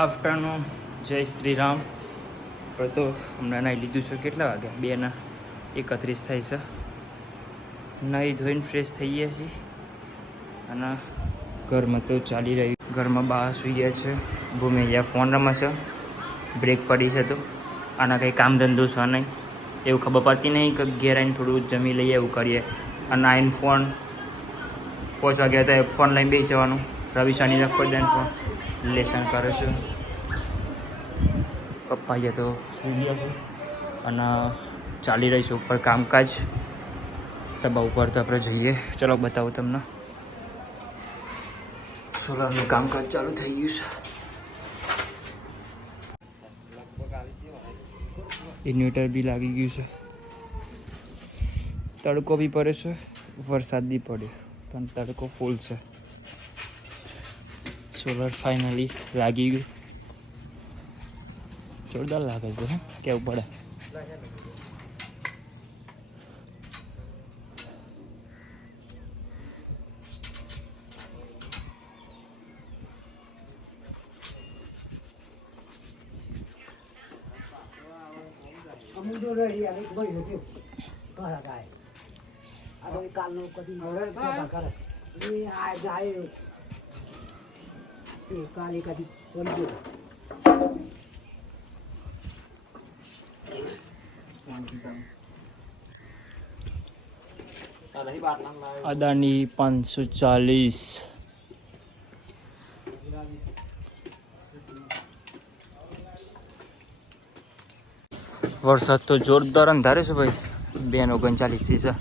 Afternoon, જય શ્રી રામ. તો હમણાં નાહી લીધું છે. કેટલા વાગ્યા? 2:31 થાય છે. નાહી ધોઈને ફ્રેશ થઈ ગયા છીએ અને ઘરમાં તો ચાલી રહ્યું. ઘરમાં બહાર સુઈ ગયા છે. ભૂમિ અહીંયા ફોન રમે છે. બ્રેક પડી છે તો આના કંઈ કામ ધંધો છે નહીં એવું ખબર પડતી નહીં કે ઘેર આવીને થોડું જમી લઈએ એવું કરીએ. અને આવીને ફોન 5 વાગ્યા તો ફોન લઈને બેસી જવાનું. રવિ શનિ રખો દઈને ફોન લેસન કરે છે. પપ્પા અહીંયા તો સુઈ ગયા છે અને ચાલી રહી છે ઉપર કામકાજ. તબા ઉપર તો આપણે જઈએ. ચલો બતાવું તમને. સોલારનું કામકાજ ચાલુ થઈ ગયું છે. ઇન્વર્ટર બી લાગી ગયું છે. તડકો બી પડે છે, વરસાદ બી પડ્યો પણ તડકો ફૂલ છે. સોલર ફાઇનલી લાગી ગયું. જોરદાર લાગે છે. કેવું પડે. અદાની 540. વરસાદ તો જોરદાર અંધારે છે ભાઈ. 2:39 છે.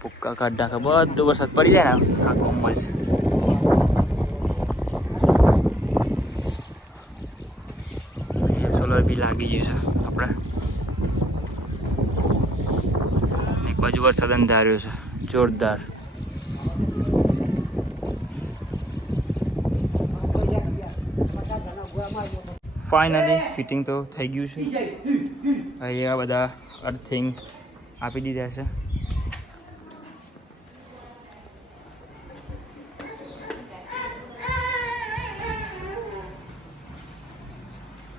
ભૂક્કા કાઢ નાખે. બધો વરસાદ પડી જાય ને આ કોમલ છે. અહીંયા સોલર બી લાગી ગયું છે આપણે. એક બાજુ વરસાદ અંધાર્યો છે જોરદાર. ફાઇનલી ફિટિંગ તો થઈ ગયું છે. અહીંયા બધા અર્થિંગ આપી દીધા છે.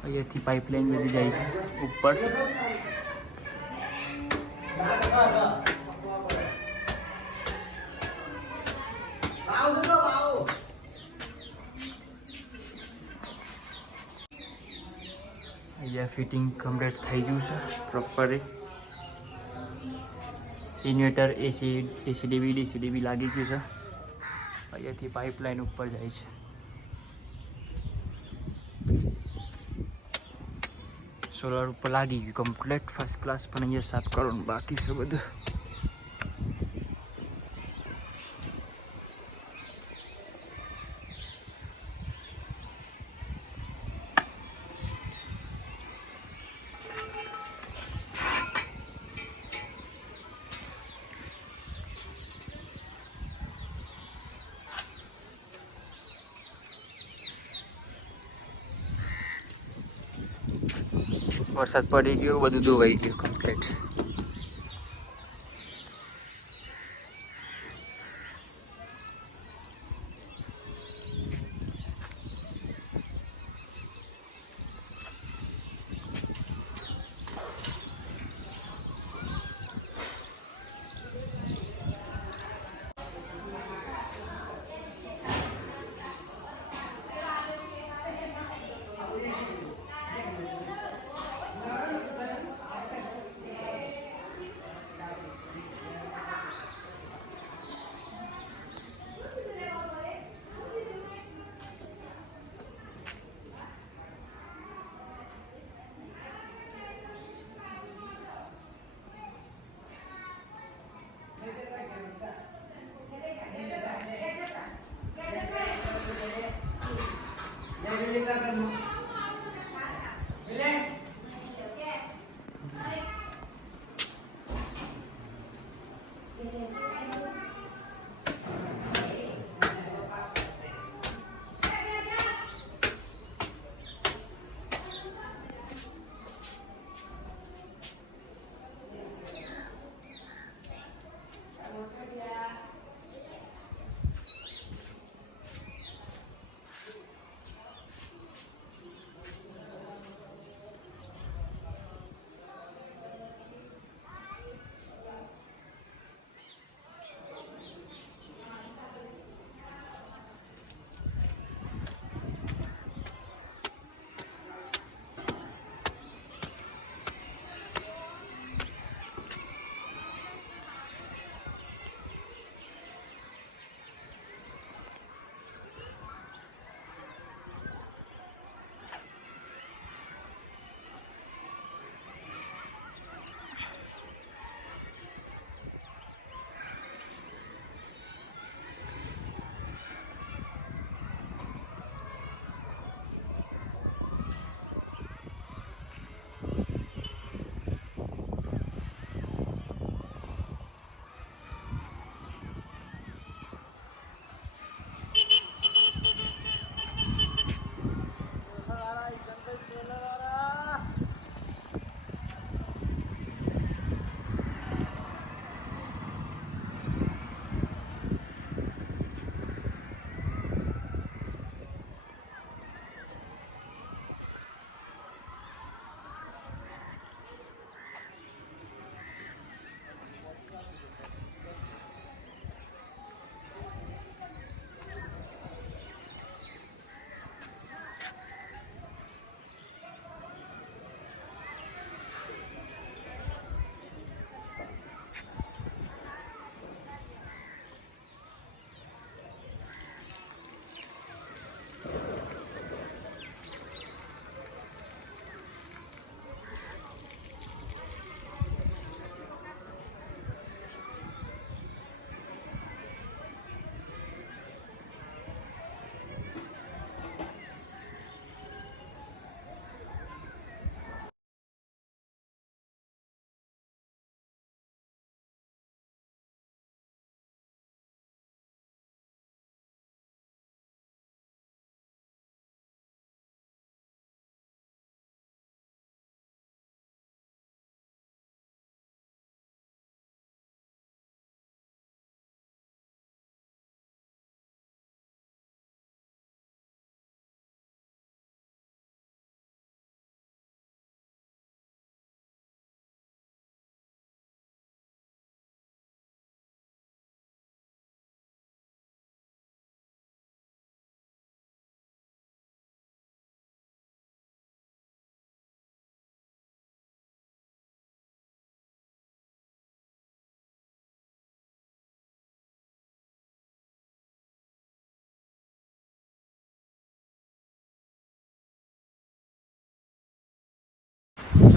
અહીંયાથી પાઇપલાઇન બધી જાય છે ઉપર. અહીંયા ફિટિંગ કમ્પ્લીટ થઈ ગયું છે પ્રોપરલી. ઇન્વર્ટર, એસીડીબી ડીસીડીબી લાગી ગયું છે. અહીંયાથી પાઇપલાઇન ઉપર જાય છે. સોલર ઉપર લાગી ગયું કમ્પ્લીટ ફર્સ્ટ ક્લાસ. પણ અહીંયા સાફ કરવાનું બાકી છે બધું. વરસાદ પડી ગયો, બધું ધોવાઈ ગયું કમ્પ્લીટ.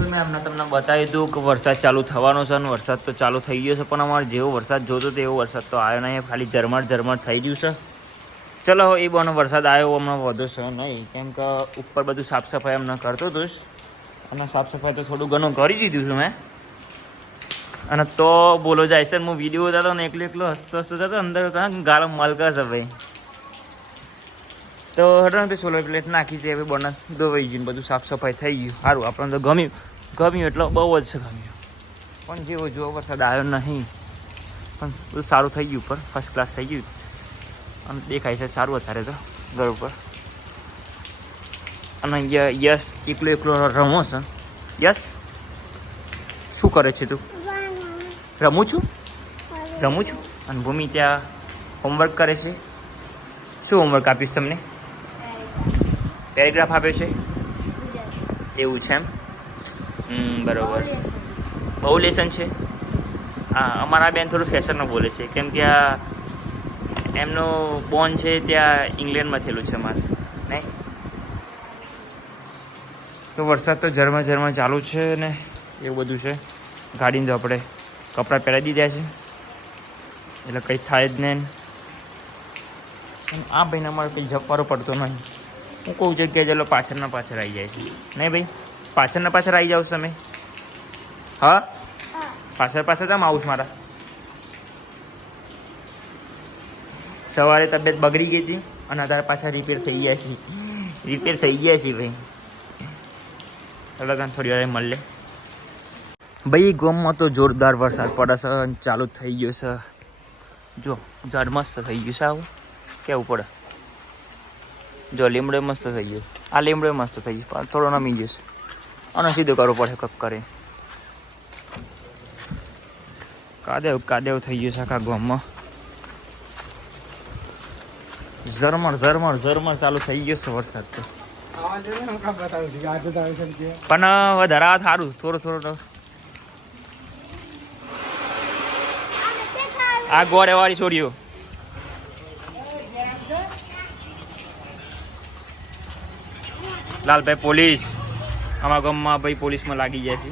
મેં હમણાં તમને બતાવી દઉં કે વરસાદ ચાલુ થવાનો છે અને વરસાદ તો ચાલુ થઈ ગયો છે, પણ અમારે જેવો વરસાદ જોતો તેવો વરસાદ તો આવ્યો નહીં, ખાલી ઝરમર થઈ ગયું છે. ચલો એ બનો વરસાદ આવ્યો હમણાં વધુ છે નહીં, કેમ કે ઉપર બધું સાફ સફાઈ હમણાં કરતો હતો અને સાફ સફાઈ તો થોડું ઘણું કરી દીધું છું મેં. અને તો બોલો જાય છે, હું વિડીયો ઉતારતો ને એકલો હસતો થતો અંદર ગાળો મલકા છે ભાઈ. તો હટો ને સોલર પ્લેટ નાખી છે હવે બને ધોવાઈ ગયું, બધું સાફ સફાઈ થઈ ગયું. સારું આપણને તો ગમ્યું એટલે બહુ જ છે ગમ્યું, પણ જેવો જો વરસાદ આવ્યો નહીં, પણ બધું સારું થઈ ગયું, ઉપર ફર્સ્ટ ક્લાસ થઈ ગયું અને દેખાય છે સારું અત્યારે તો ઘર ઉપર. અને યસ એકલો રમો છે. યસ શું કરે છે તું? રમું છું અને ભૂમિ ત્યાં હોમવર્ક કરે છે. શું હોમવર્ક આપીશ તમને? પેરેગ્રાફ આપ્યો છે એવું છે એમ? બરાબર. બહુ લેસન છે. હા અમારા બેન થોડું ફેશનમાં બોલે છે, કેમ કે આ એમનું બોન છે ત્યાં ઇંગ્લેન્ડમાં થયેલું છે મારે નહીં. તો વરસાદ તો ઝરમર ચાલુ છે ને એવું બધું છે. ગાડીને તો આપણે કપડાં પહેરાવી દીધા છે એટલે કંઈ થાય જ નહીં. આ ભાઈને અમારે કંઈ જપવારો પડતો નહીં. હું કોઈ જગ્યાએ ચાલો પાછળ આવી જાય છે નહીં ભાઈ? પાછળ આવી જાવ તમે? હા પાછળ કેમ આવું મારા? સવારે તબિયત બગડી ગઈ હતી અને અત્યારે પાછા રિપેર થઈ ગયા છે ભાઈ. લગન થોડી વાર મળે ભાઈ. ગામમાં તો જોરદાર વરસાદ પડે છે, ચાલુ થઈ ગયો છે. જો ઝાડ મસ્ત થઈ ગયું છે. આવું કેવું પડે. જો લીમડો મસ્ત થઈ ગયો, આ લીમડો મસ્ત થઈ ગયો, પણ થોડો નમી જશે અને સીધું કરવું પડે કપ કરે. કાદેવ થઈ ગયું છે આખા ગામમાં. ઝરમર ચાલુ થઈ ગયો છે વરસાદ તો. પણ વધારે સારું થોડો આ ગોળે વાળી છોડીઓ. લાલભાઈ પોલીસ, અમારા ગામમાં ભાઈ પોલીસમાં લાગી જાય છે.